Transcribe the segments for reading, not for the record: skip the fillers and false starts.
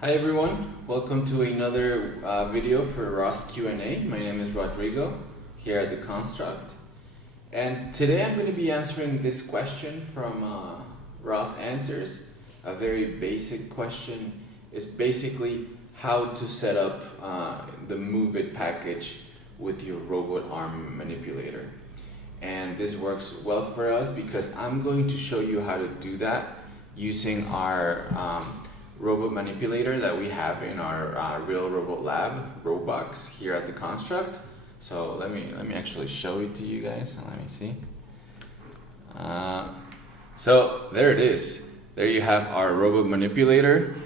Hi everyone, welcome to another video for ROS Q&A. My name is Rodrigo here at The Construct, and today I'm going to be answering this question from ROS Answers. A very basic question. Is basically how to set up the MoveIt package with your robot arm manipulator. And this works well for us because I'm going to show you how to do that using our Robot Manipulator that we have in our Real Robot Lab, RoBoX, here at the Construct. So let me actually show it to you guys. Let me see. So there it is. There you have our Robot Manipulator.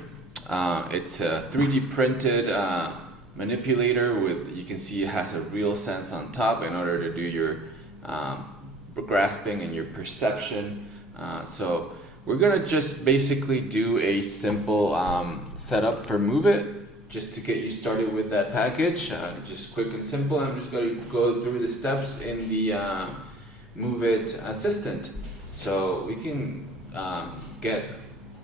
It's a 3D printed manipulator with, you can see it has a real sense on top in order to do your grasping and your perception. So we're gonna just basically do a simple setup for MoveIt, just to get you started with that package. Just quick and simple. I'm just going to go through the steps in the MoveIt assistant, so we can get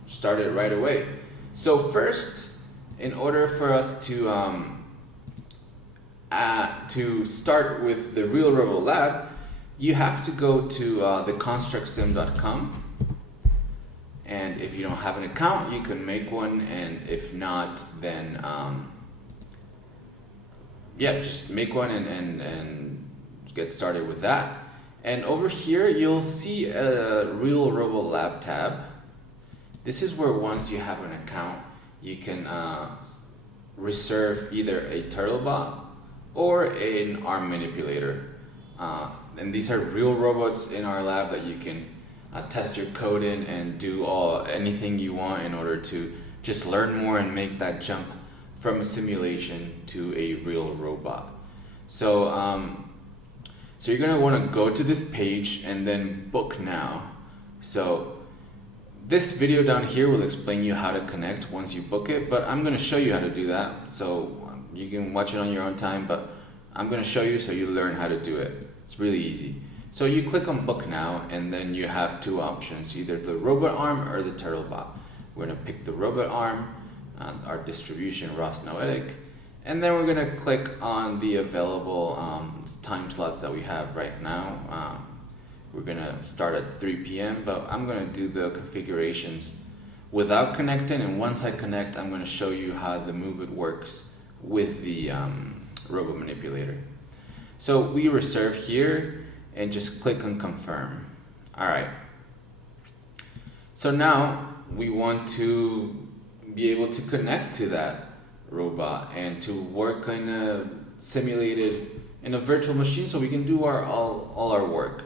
started right away. So first, in order for us to start with the Real Robot Lab, you have to go to theconstructsim.com. And if you don't have an account, you can make one, and if not, then just make one and get started with that. And over here, you'll see a Real Robot Lab tab. This is where once you have an account, you can reserve either a turtlebot or an arm manipulator. And these are real robots in our lab that you can test your code in and do anything you want in order to just learn more and make that jump from a simulation to a real robot. So so you're gonna want to go to this page and then book now. So this video down here will explain you how to connect once you book it, but I'm gonna show you how to do that. So you can watch it on your own time, but I'm gonna show you so you learn how to do it. It's really easy. So you click on book now, and then you have two options, either the robot arm or the turtlebot. We're gonna pick the robot arm, our distribution ROS Noetic, and then we're gonna click on the available time slots that we have right now. We're gonna start at 3 p.m., but I'm gonna do the configurations without connecting, and once I connect, I'm gonna show you how the MoveIt works with the Robot Manipulator. So we reserve here, and just click on confirm. All right. So now we want to be able to connect to that robot and to work in a virtual machine, so we can do all our work.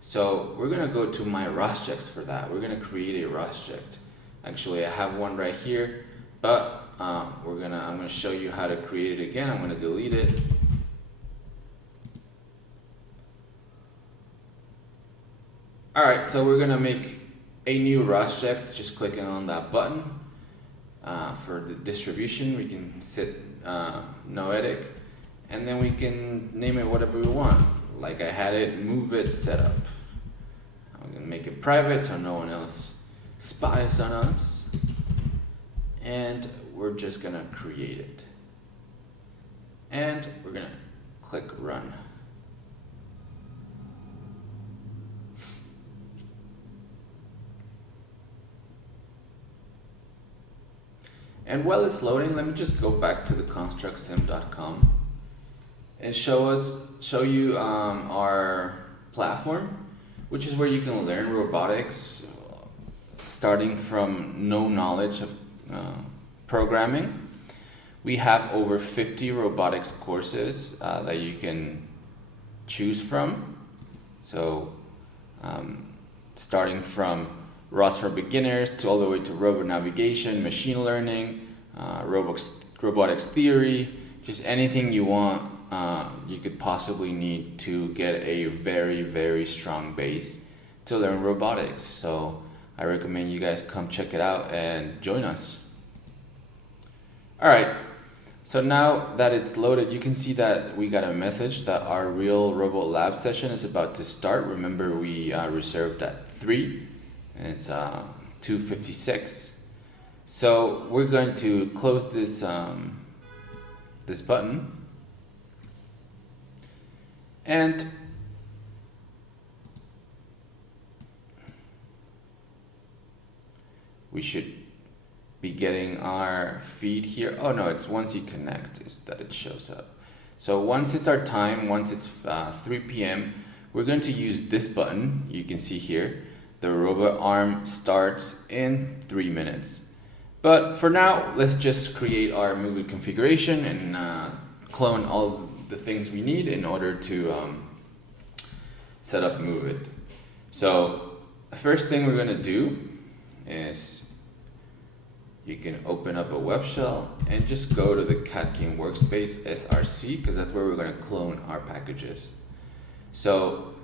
So we're gonna go to my ROSjects for that. We're gonna create a ROSject. Actually, I have one right here, but I'm gonna show you how to create it again. I'm gonna delete it. All right, so we're gonna make a new ROSject, just clicking on that button. For the distribution, we can set Noetic, and then we can name it whatever we want. Like I had it MoveIt setup. I'm gonna make it private so no one else spies on us. And we're just gonna create it. And we're gonna click run. And while it's loading, let me just go back to the constructsim.com and show you our platform, which is where you can learn robotics, starting from no knowledge of programming. We have over 50 robotics courses that you can choose from. So starting from ROS for beginners to all the way to robot navigation, machine learning, robotics theory, just anything you want, you could possibly need to get a very, very strong base to learn robotics. So I recommend you guys come check it out and join us. All right, so now that it's loaded, you can see that we got a message that our Real Robot Lab session is about to start. Remember, we reserved at 3. And it's 2:56. So we're going to close this this button, and we should be getting our feed here. Oh no, it's once you connect is that it shows up. So once it's our time, once it's 3 p.m., we're going to use this button. You can see here, the robot arm starts in 3 minutes. But for now, let's just create our MoveIt configuration and clone all the things we need in order to set up MoveIt. So the first thing we're going to do is you can open up a web shell and just go to the Catkin workspace src, because that's where we're going to clone our packages. So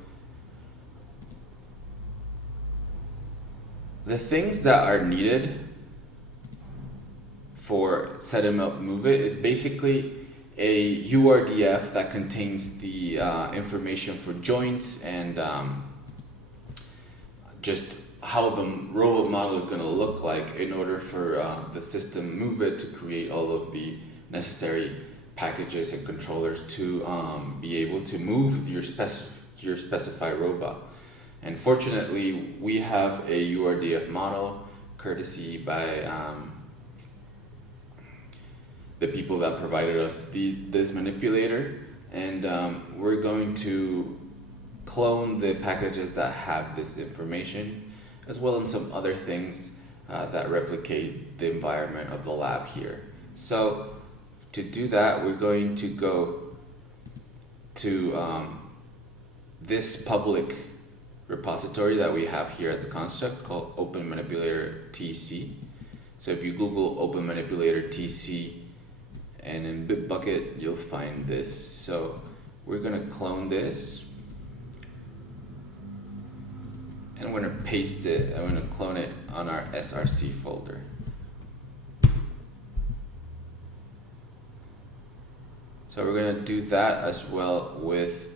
the things that are needed for setting up MoveIt is basically a URDF that contains the information for joints and just how the robot model is going to look like in order for the system MoveIt to create all of the necessary packages and controllers to be able to move your specified robot. And fortunately, we have a URDF model courtesy by the people that provided us this manipulator, and we're going to clone the packages that have this information, as well as some other things that replicate the environment of the lab here. So to do that, we're going to go to this public repository that we have here at the construct called Open Manipulator TC. So if you Google Open Manipulator TC and in Bitbucket, you'll find this. So we're gonna clone this, and we're gonna paste it, I'm gonna clone it on our src folder. So we're gonna do that as well with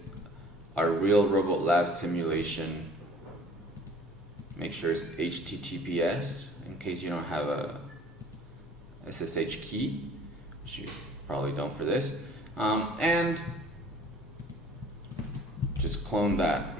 our real robot lab simulation. Make sure it's HTTPS in case you don't have a SSH key, which you probably don't for this, and just clone that.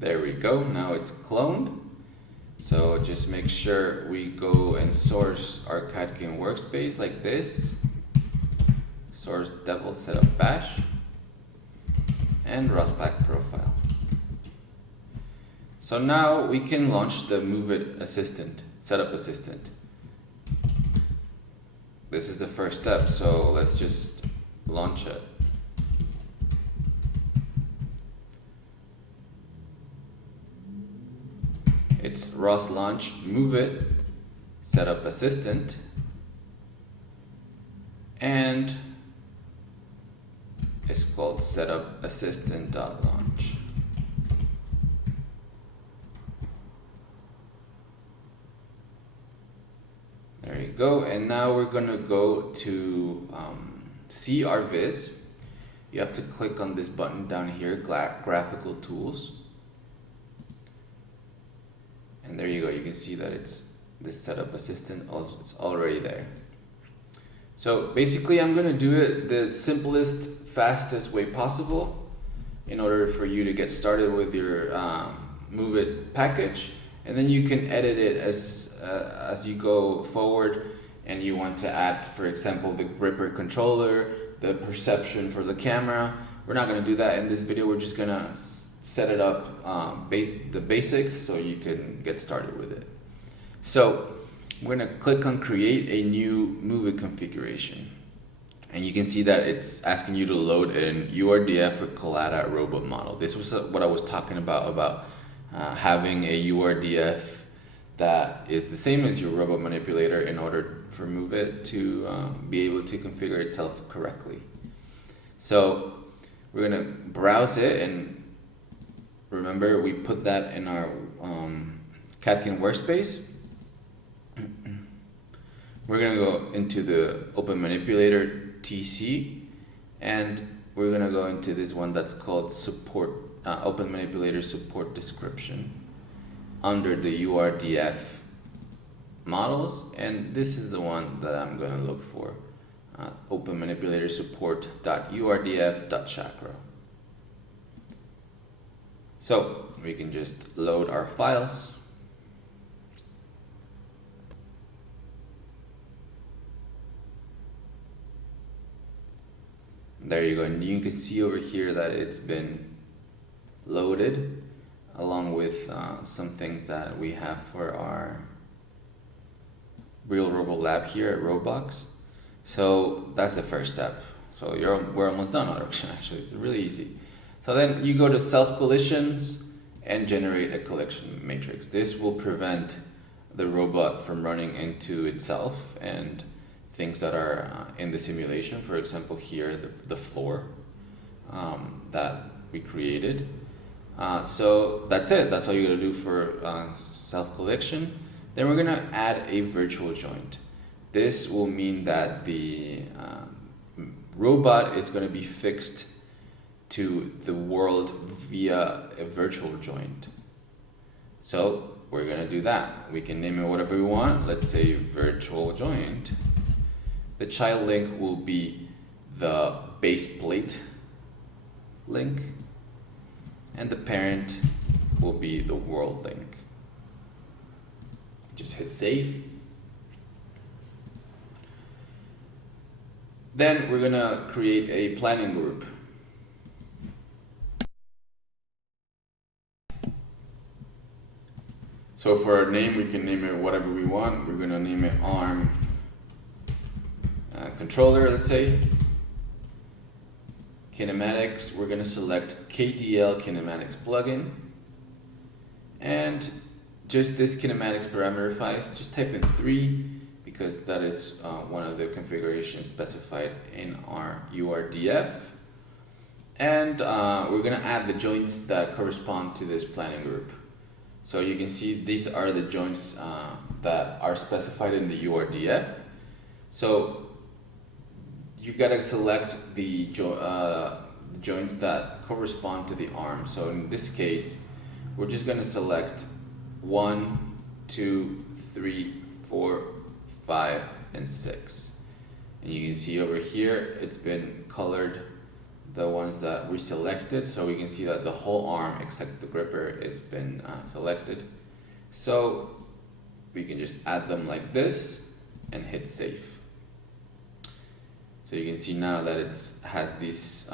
There we go, now it's cloned. So just make sure we go and source our Catkin workspace like this. Source devel setup bash and ROSPack profile. So now we can launch the MoveIt assistant, setup assistant. This is the first step, so let's just launch it. It's ROS launch MoveIt setup assistant, and it's called setup assistant.launch. There you go, and now we're gonna go to see our viz. You have to click on this button down here, graphical tools. And there you go, you can see that it's this setup assistant, it's already there. So basically I'm gonna do it the simplest, fastest way possible in order for you to get started with your MoveIt package, and then you can edit it as you go forward and you want to add, for example, the gripper controller, the perception for the camera. We're not gonna do that in this video, we're just gonna set it up, the basics, so you can get started with it. So we're gonna click on create a new MoveIt configuration, and you can see that it's asking you to load an URDF with Collada robot model. This was what I was talking about having a URDF that is the same as your Robot Manipulator in order for MoveIt to be able to configure itself correctly. So we're gonna browse it, and remember we put that in our Catkin workspace. We're gonna go into the Open Manipulator TC, and we're gonna go into this one that's called support, Open Manipulator support description under the URDF models, and this is the one that I'm gonna look for. Open Manipulator support.urdf.chakra. So we can just load our files. There you go, and you can see over here that it's been loaded along with some things that we have for our Real Robo Lab here at RoBoX. So that's the first step. So we're almost done actually, it's really easy. So then you go to self collisions and generate a collision matrix. This will prevent the robot from running into itself and things that are in the simulation. For example, here, the floor that we created. So that's it. That's all you're gonna do for self-collection. Then we're gonna add a virtual joint. This will mean that the robot is gonna be fixed to the world via a virtual joint. So we're gonna do that. We can name it whatever we want. Let's say virtual joint. The child link will be the base plate link, and the parent will be the world link. Just hit save. Then we're gonna create a planning group. So for our name, we can name it whatever we want. We're gonna name it ARM controller, let's say. Kinematics, we're gonna select KDL Kinematics plugin. And just this kinematics parameter files, just type in 3 because that is one of the configurations specified in our URDF. And we're gonna add the joints that correspond to this planning group. So you can see these are the joints that are specified in the URDF. So you gotta select the joints that correspond to the arm. So in this case, we're just gonna select 1, 2, 3, 4, 5, and 6. And you can see over here, it's been colored the ones that we selected, so we can see that the whole arm except the gripper has been selected. So we can just add them like this and hit save. So you can see now that it has this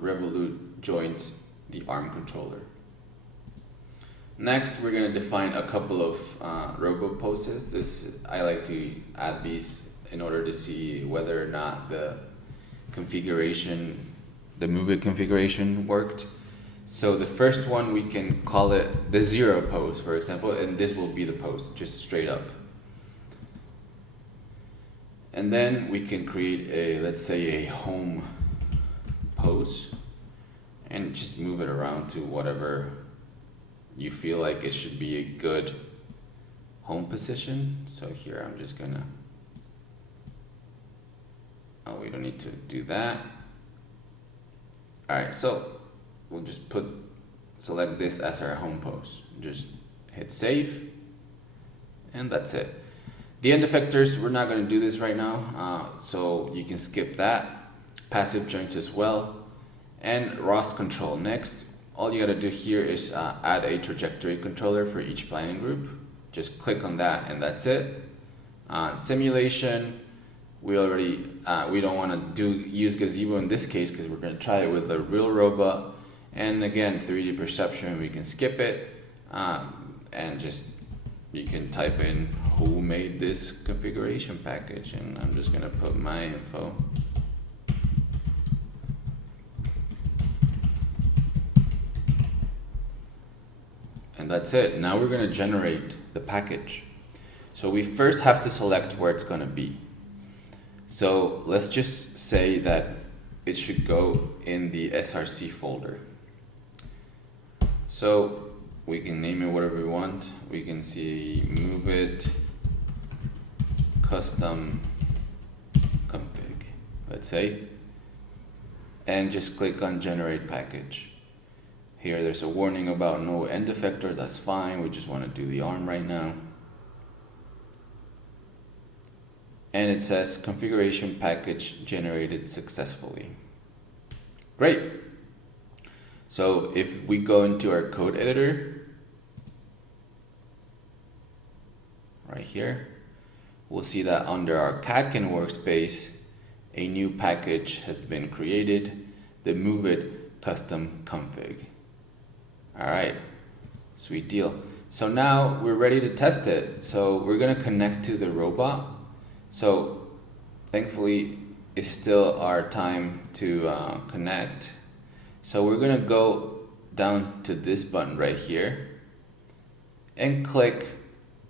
Revolut joint, the ARM controller. Next, we're going to define a couple of robo poses. I like to add these in order to see whether or not the configuration, the MoveIt configuration worked. So the first one, we can call it the 0 pose, for example, and this will be the pose, just straight up. And then we can create a, let's say, a home pose and just move it around to whatever you feel like it should be a good home position. So here I'm just gonna, oh, we don't need to do that. All right, so we'll just select this as our home pose. Just hit save, and that's it. The end effectors, we're not going to do this right now, so you can skip that. Passive joints as well, and ROS control. Next, all you got to do here is add a trajectory controller for each planning group. Just click on that, and that's it. Simulation, we don't want to use Gazebo in this case because we're going to try it with the real robot. And again, 3D perception, we can skip it, and just you can type in who made this configuration package, and I'm just gonna put my info. And that's it. Now we're going to generate the package. So we first have to select where it's going to be. So let's just say that it should go in the SRC folder. So we can name it whatever we want. We can see MoveIt custom config, let's say, and just click on generate package. Here there's a warning about no end effectors. That's fine. We just want to do the arm right now. And it says configuration package generated successfully. Great. So if we go into our code editor, right here, we'll see that under our Catkin workspace, a new package has been created, the MoveIt custom config. All right, sweet deal. So now we're ready to test it. So we're gonna connect to the robot. So thankfully, it's still our time to connect. So we're gonna go down to this button right here and click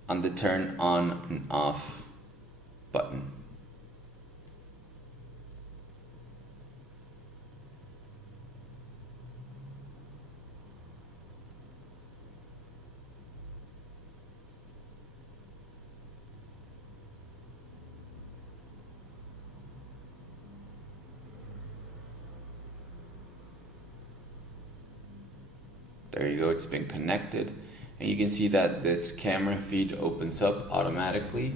on the turn on and off button. There you go, it's been connected. And you can see that this camera feed opens up automatically.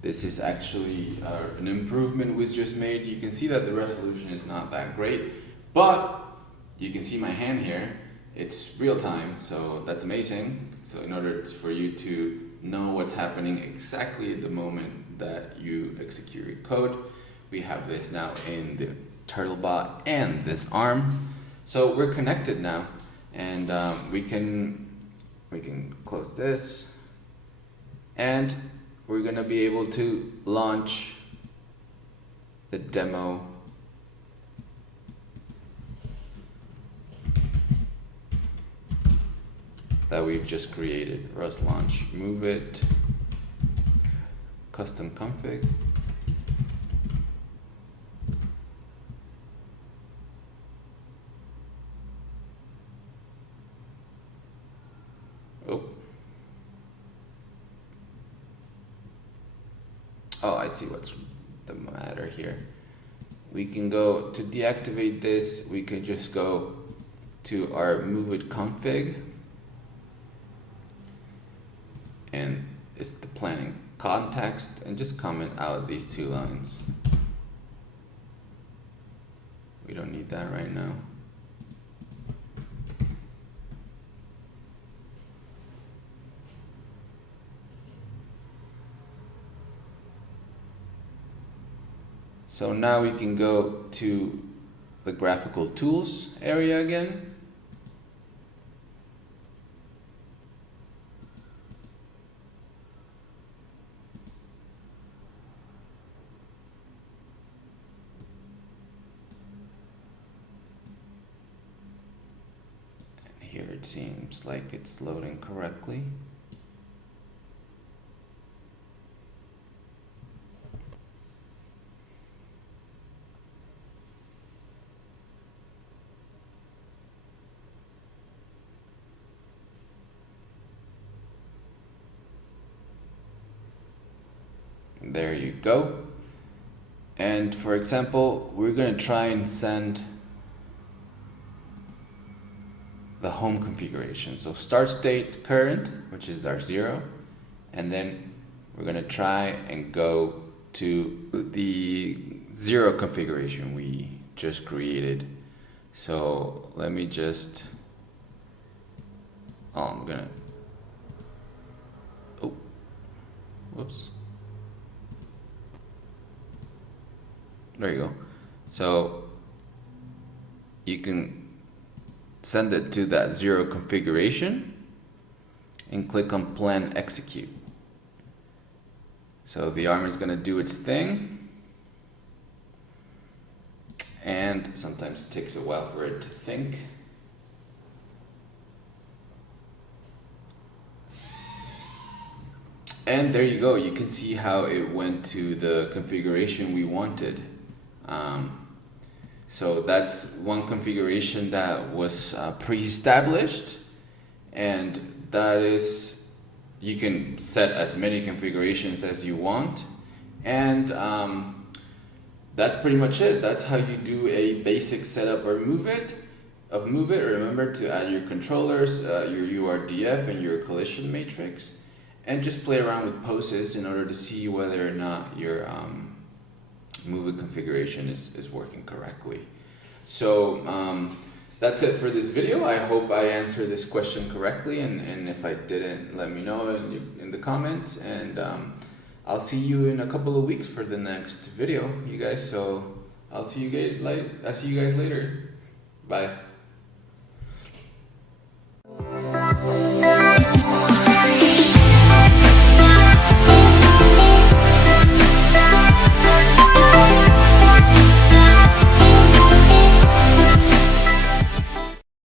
This is actually an improvement we just made. You can see that the resolution is not that great, but you can see my hand here. It's real time, so that's amazing. So in order for you to know what's happening exactly at the moment that you execute your code, we have this now in the TurtleBot and this arm. So we're connected now. And we can close this, and we're gonna be able to launch the demo that we've just created. ROS launch MoveIt custom config. Oh, I see what's the matter here. We can go to deactivate this. We could just go to our MoveIt config, and it's the planning context, and just comment out these two lines. We don't need that right now. So now we can go to the graphical tools area again. And here it seems like it's loading correctly. There you go. And for example, we're going to try and send the home configuration. So start state current, which is our 0, and then we're going to try and go to the 0 configuration we just created. So let me just, whoops. There you go. So you can send it to that 0 configuration and click on plan execute. So the arm is going to do its thing, and sometimes it takes a while for it to think. And there you go. You can see how it went to the configuration we wanted. So that's one configuration that was pre-established, and that is, you can set as many configurations as you want, and that's pretty much it. That's how you do a basic setup or MoveIt. Remember to add your controllers, your URDF, and your collision matrix, and just play around with poses in order to see whether or not your MoveIt configuration is working correctly. So that's it for this video. I hope I answered this question correctly, and if I didn't, let me know in the comments, and I'll see you in a couple of weeks for the next video, you guys. So I'll see you guys later. Bye.